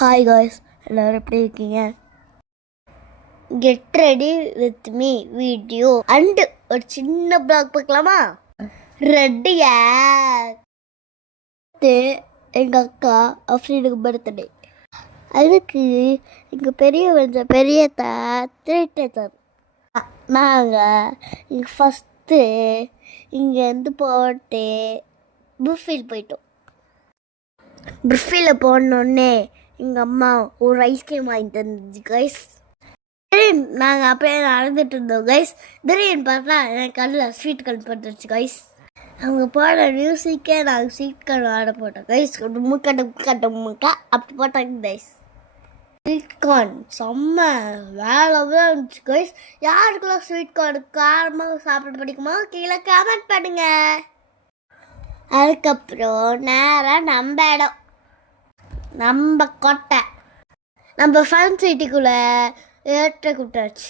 Hi guys, எல்லோரும் எப்படி இருக்கீங்க? Get ready with me video and ஒரு சின்ன பிளாக் பார்க்கலாமா? ரெடியா? எங்கள் அக்கா அஃப்ரீனுக்கு பர்த்டே. அதுக்கு எங்கள் பெரிய திருட்டர் நாங்கள் இங்கே ஃபஸ்ட்டு இங்கேருந்து போட்டு புஃபில் போயிட்டோம். புஃபில் போனோடனே எங்கள் அம்மா ஒரு ஐஸ்கிரீம் வாங்கிட்டு வந்துச்சு கைஸ். நாங்கள் அப்படியே நடந்துட்டு இருந்தோம் கைஸ். திடீர்னு பார்த்தா எனக்கு கண்ணில் ஸ்வீட் கார்ன் போட்டுருச்சு கைஸ். அவங்க போட மியூசிக்கே நாங்கள் ஸ்வீட் கார்ன் ஆட போட்டோம் கைஸ். முக்கா அப்படி போட்டாங்க கைஸ். ஸ்வீட் கார்ன் செம்ம வேலைவே இருந்துச்சு கைஸ். யாருக்கெல்லாம் ஸ்வீட் கார்ன் காரமாக சாப்பிட பிடிக்குமோ கீழே கமெண்ட் பண்ணுங்க. அதுக்கப்புறம் நேராக நம்ம இடம், நம்ம கொட்டை, நம்ம ஃபன் சிட்டிக்குள்ளே ஏற்ற கூட்டாச்சு.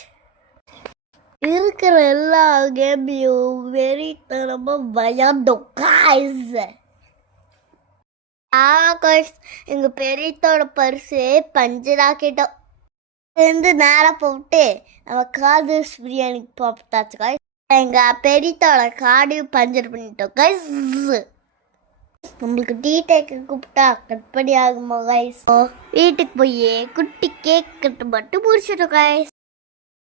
இருக்கிற எல்லா கேமையும் வெறித்தனமா விளையாண்டோம் காய்ஸ். காய்ஸ், எங்கள் பெரியத்தோட பரிசு பஞ்சர் ஆக்கிட்டோம். இருந்து நேரம் போட்டு நம்ம காதர்ஸ் பிரியாணிக்கு பார்த்தாச்சு காய்ஸ். எங்கள் பெரியத்தோட காடையும் பஞ்சர் பண்ணிட்டோம் காய்ஸ். நம்மளுக்கு டீ டேக்கு கூப்பிட்டா கட் பண்ணி ஆகுமா கைஸ்? வீட்டுக்கு போய் குட்டி கேக் கட்டு மட்டும் முடிச்சிட்டோம் கைஸ்.